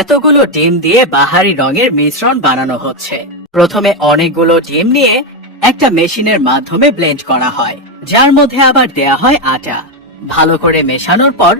এতগুলো ডিম দিয়ে বাহারি রঙের মিশ্রণ বানানো হচ্ছে। প্রথমে অনেকগুলো ডিম নিয়ে একটা মেশিনের মাধ্যমে ব্লেন্ড করা হয়, যার মধ্যে আবার দেয়া হয় আটা। ভালো করে মেশানোর পর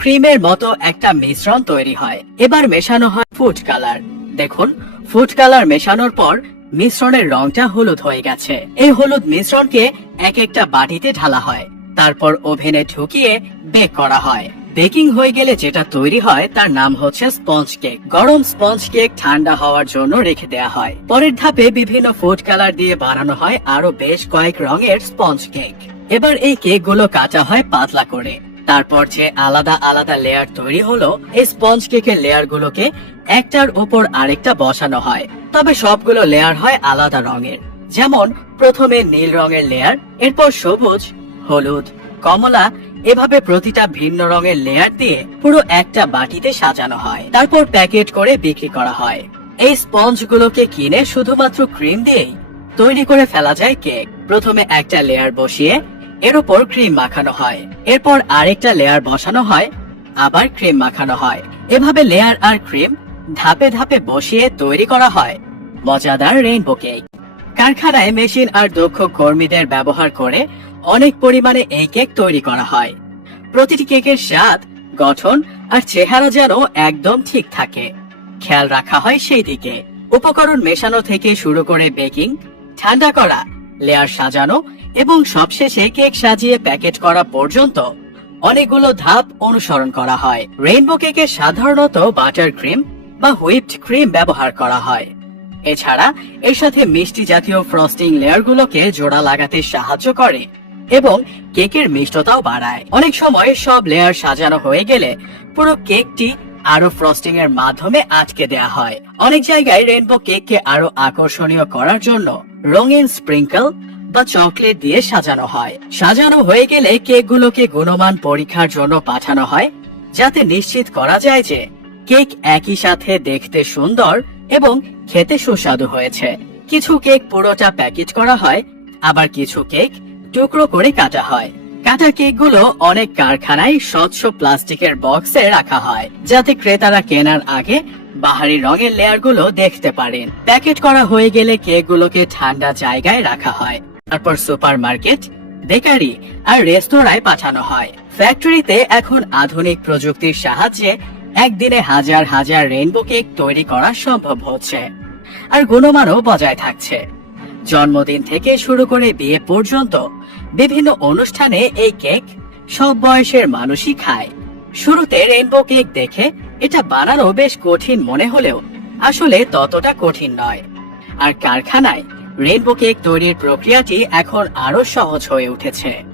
ক্রিমের মতো একটা মিশ্রণ তৈরি হয়। এবার মেশানো হয় ফুড কালার। দেখুন, ফুড কালার মেশানোর পর মিশ্রণের রংটা হলুদ হয়ে গেছে। এই হলুদ মিশ্রণকে এক একটা বাটিতে ঢালা হয়। তারপর ওভেনে ঢুকিয়ে বেক করা হয়। বেকিং হয়ে গেলে যেটা তৈরি হয়, তার নাম হচ্ছে স্পঞ্জ কেক। গরম স্পঞ্জ কেক ঠান্ডা হওয়ার জন্য রেখে দেওয়া হয়। পরের ধাপে বিভিন্ন ফুড কালার দিয়ে বানানো হয় আরও বেশ কয়েক রঙের স্পঞ্জ কেক। এবার এই কেকগুলো কাটা হয় পাতলা করে। তারপর যে আলাদা আলাদা লেয়ার তৈরি হলো, এই স্পঞ্জ কেকের লেয়ার গুলোকে একটার উপর আরেকটা বসানো হয়। তবে সবগুলো লেয়ার হয় আলাদা রঙের। যেমন, প্রথমে নীল রঙের লেয়ার, এরপর সবুজ, হলুদ, কমলা এভাবে প্রতিটা ভিন্ন রঙের লেয়ার দিয়ে পুরো একটা বাটিতে সাজানো হয়। তারপর প্যাকেট করে বিক্রি করা হয়। এই স্পঞ্জ গুলোকে কিনে শুধুমাত্র ক্রিম দিয়েই তৈরি করে ফেলা যায় কেক প্রথমে একটা লেয়ার বসিয়ে এর উপর ক্রিম মাখানো হয়। এরপর আরেকটা লেয়ার বসানো হয়, আবার ক্রিম মাখানো হয়। এভাবে লেয়ার আর ক্রিম ধাপে ধাপে বসিয়ে তৈরি করা হয়। মজাদার রেইনবো কেক কারখানায় মেশিন আর দক্ষ কর্মীদের ব্যবহার করে অনেক পরিমাণে এই কেক তৈরি করা হয়। প্রতিটি কেকের স্বাদ, গঠন আর চেহারা যেন একদম ঠিক থাকে। খেয়াল রাখা হয় সেই দিকে। উপকরণ মেশানো থেকে শুরু করে বেকিং, ঠান্ডা করা, লেয়ার সাজানো এবং সবশেষে কেক সাজিয়ে প্যাকেট করা পর্যন্ত অনেকগুলো ধাপ অনুসরণ করা হয়। রেইনবো কেকে সাধারণত বাটার ক্রিম বা হুইপড ক্রিম ব্যবহার করা হয়। এছাড়া, এর সাথে মিষ্টি জাতীয় ফ্রস্টিং লেয়ারগুলোকে জোড়া লাগাতে সাহায্য করে এবং কেকের মিষ্টতাও বাড়ায়। অনেক সময় সব লেয়ার সাজানো হয়ে গেলে পুরো কেকটি আরও ফ্রস্টিং এর মাধ্যমে আটকে দেয়া হয়। অনেক জায়গায় রেনবো কেককে আরও আকর্ষণীয় করার জন্য রঙিন স্প্রিঙ্কল বা চকলেট দিয়ে সাজানো হয়। সাজানো হয়ে গেলে কেকগুলোকে গুণমান পরীক্ষার জন্য পাঠানো হয়, যাতে নিশ্চিত করা যায় যে কেক একই সাথে দেখতে সুন্দর এবং খেতে সুস্বাদু হয়েছে। কিছু কেক পুরোটা প্যাকেট করা হয়, আবার কিছু কেক টুকরো করে কাটা হয়। কাটা কেকগুলো অনেক কারখানায় স্বচ্ছ প্লাস্টিকের বক্সে রাখা হয়, যাতে ক্রেতারা কেনার আগে বাহারি রঙের লেয়ারগুলো দেখতে পারেন। প্যাকেট করা হয়ে গেলে কেকগুলোকে ঠান্ডা জায়গায় রাখা হয়। তারপর সুপার মার্কেট বেকারি আর রেস্তোরাঁয় পাঠানো হয়। ফ্যাক্টরিতে এখন আধুনিক প্রযুক্তির সাহায্যে একদিনে হাজার হাজার রেইনবো কেক তৈরি করা সম্ভব হচ্ছে। আর গুণমানও বজায় থাকছে। জন্মদিন থেকে শুরু করে বিয়ে পর্যন্ত বিভিন্ন অনুষ্ঠানে এই কেক সব বয়সের মানুষই খায়। শুরুতে রেইনবো কেক দেখে এটা বানানো বেশ কঠিন মনে হলেও আসলে ততটা কঠিন নয়। আর কারখানায় রেইনবো কেক তৈরির প্রক্রিয়াটি এখন আরও সহজ হয়ে উঠেছে।